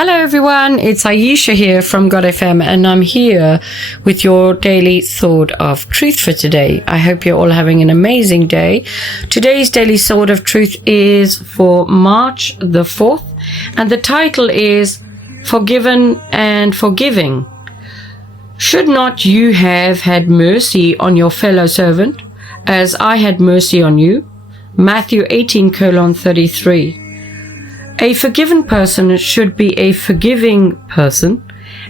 Hello everyone, it's Ayesha here from godfm, and I'm here with your daily sword of truth for today. I hope you're all having an amazing day. Today's daily sword of truth is for March the 4th, and the title is Forgiven and Forgiving. Should not you have had mercy on your fellow servant, as I had mercy on you? Matthew 18:33. A forgiven person should be a forgiving person,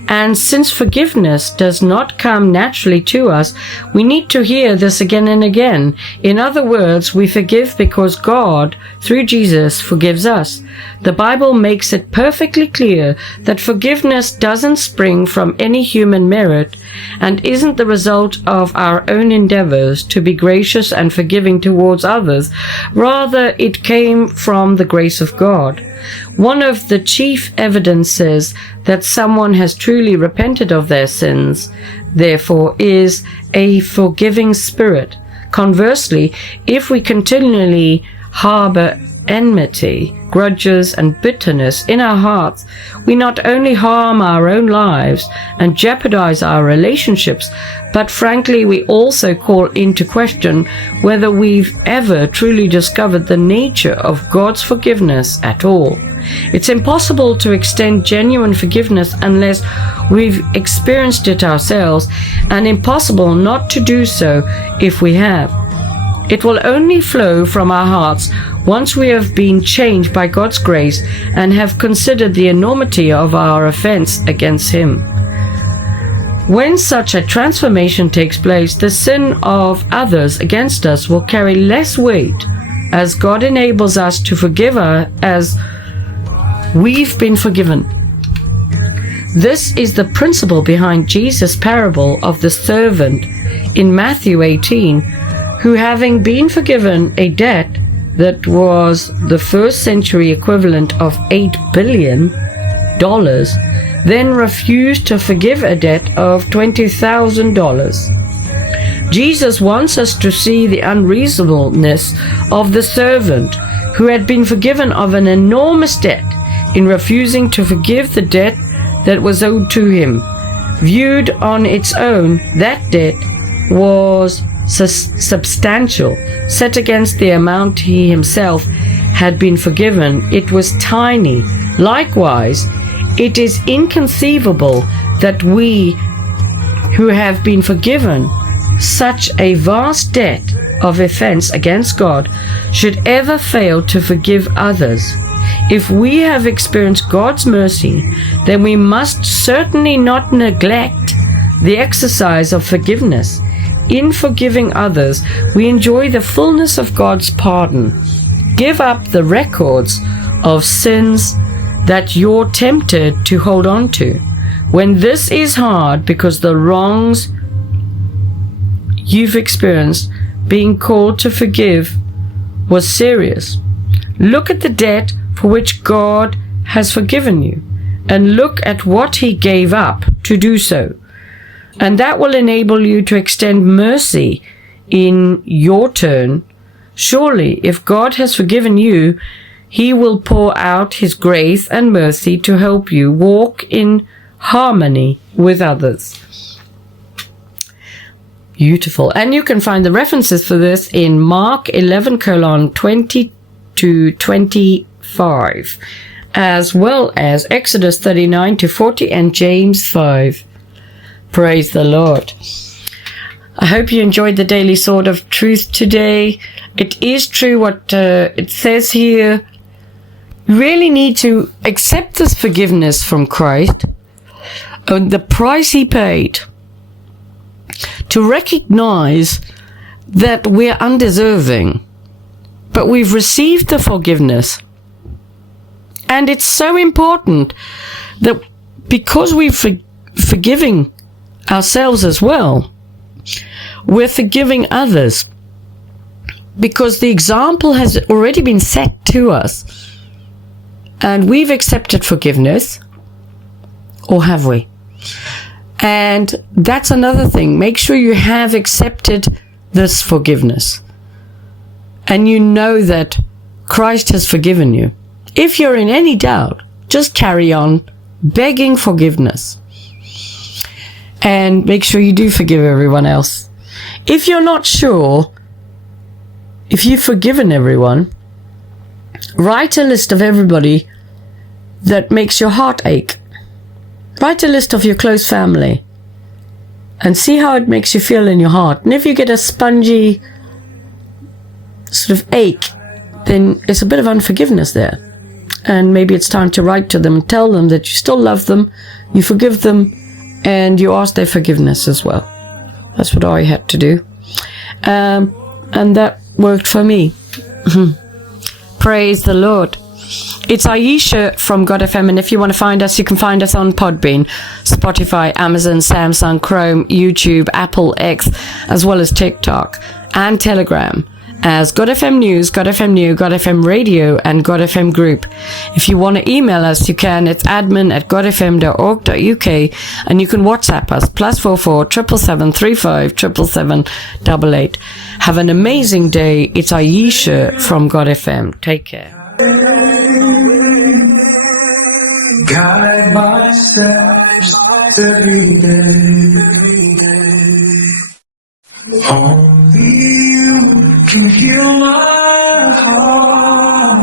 and since forgiveness does not come naturally to us, we need to hear this again and again. In other words, we forgive because God, through Jesus, forgives us. The Bible makes it perfectly clear that forgiveness doesn't spring from any human merit and isn't the result of our own endeavors to be gracious and forgiving towards others. Rather, it came from the grace of God. One of the chief evidences that someone has truly repented of their sins, therefore, is a forgiving spirit. Conversely, if we continually harbor enmity, grudges, and bitterness in our hearts, we not only harm our own lives and jeopardize our relationships, but frankly, we also call into question whether we've ever truly discovered the nature of God's forgiveness at all. It's impossible to extend genuine forgiveness unless we've experienced it ourselves, and impossible not to do so if we have. It will only flow from our hearts once we have been changed by God's grace and have considered the enormity of our offense against Him. When such a transformation takes place, the sin of others against us will carry less weight, as God enables us to forgive as we've been forgiven. This is the principle behind Jesus' parable of the servant in Matthew 18, who, having been forgiven a debt that was the first century equivalent of $8 billion, then refused to forgive a debt of $20,000. Jesus wants us to see the unreasonableness of the servant who had been forgiven of an enormous debt in refusing to forgive the debt that was owed to him. Viewed on its own, that debt was substantial. Set against the amount he himself had been forgiven, it was tiny. Likewise, it is inconceivable that we who have been forgiven such a vast debt of offense against God should ever fail to forgive others. If we have experienced God's mercy, then we must certainly not neglect the exercise of forgiveness. In forgiving others, we enjoy the fullness of God's pardon. Give up the records of sins that you're tempted to hold on to. When this is hard because the wrongs you've experienced, being called to forgive was serious. Look at the debt for which God has forgiven you, and look at what He gave up to do so. And that will enable you to extend mercy in your turn. Surely, if God has forgiven you, He will pour out His grace and mercy to help you walk in harmony with others. Beautiful. And you can find the references for this in Mark 11:20 to 25, as well as Exodus 39-40 and James 5. Praise the Lord. I hope you enjoyed the daily sword of truth today. It is true what it says here. You really need to accept this forgiveness from Christ, the price He paid, to recognize that we're undeserving, but we've received the forgiveness. And it's so important that because we're forgiving ourselves as well, we're forgiving others, because the example has already been set to us, and we've accepted forgiveness, or have we? And that's another thing. Make sure you have accepted this forgiveness, and you know that Christ has forgiven you. If you're in any doubt, just carry on begging forgiveness. And make sure you do forgive everyone else. If you're not sure if you've forgiven everyone, write a list of everybody that makes your heart ache. Write a list of your close family and see how it makes you feel in your heart. And if you get a spongy sort of ache, then it's a bit of unforgiveness there. And maybe it's time to write to them and tell them that you still love them, you forgive them, and you ask their forgiveness as well. That's what I had to do. And that worked for me. Praise the Lord. It's Ayesha from godfm, and if you want to find us, you can find us on Podbean, Spotify, Amazon, Samsung, Chrome, YouTube, Apple, X, as well as TikTok and Telegram as godfm News, godfm New, godfm Radio, and godfm Group. If you want to email us, you can. It's admin@godfm.org.uk, and you can WhatsApp us +44 777 35 777 Have an amazing day. It's Ayesha from godfm. Take care. Guide my steps every day. Only you can heal my heart.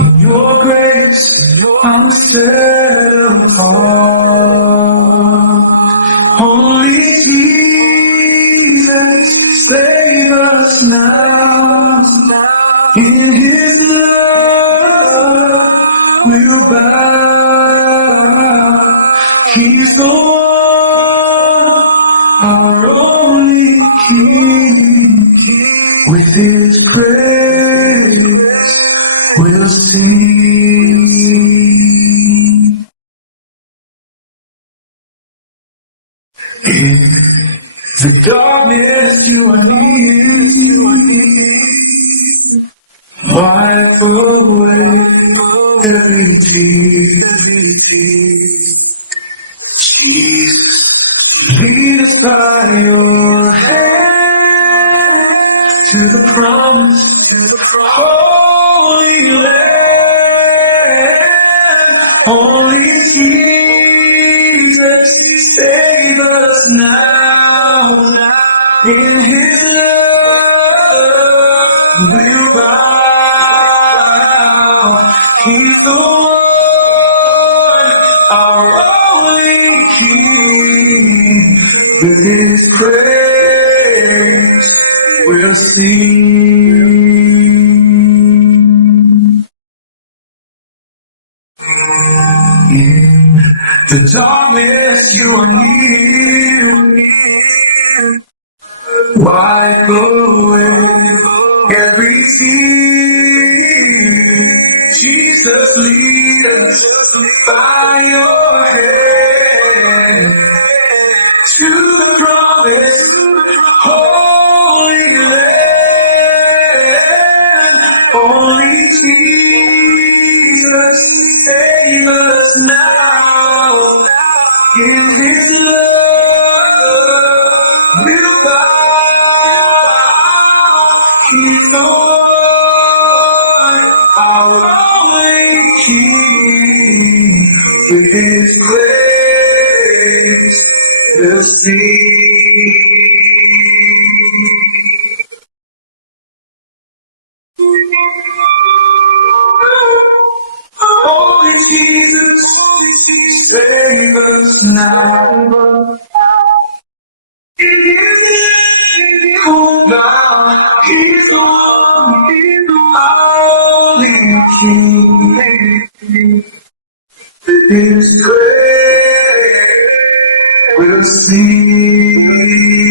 In your grace, I'm set apart. Only Jesus, save us now. In His love, we'll bow. He's the one, our only King. With His praise, we'll sing. In the darkness, you are near. Wipe away every tear. Jesus, lead us by your hand to the promised Holy Land. Only Jesus, save us now. In His love, we'll bow. He's the one, our only King. With His praise, we'll sing. In the darkness, you are near. Wipe away every tear. Jesus, lead us by your hand to the promised Holy Land. Only Jesus, save us now. In His love, we'll bow. He's the one, our only King. With His praise, we'll sing. Only Jesus, save us now. In His name, oh God, He's the one, only King. His praise will sing.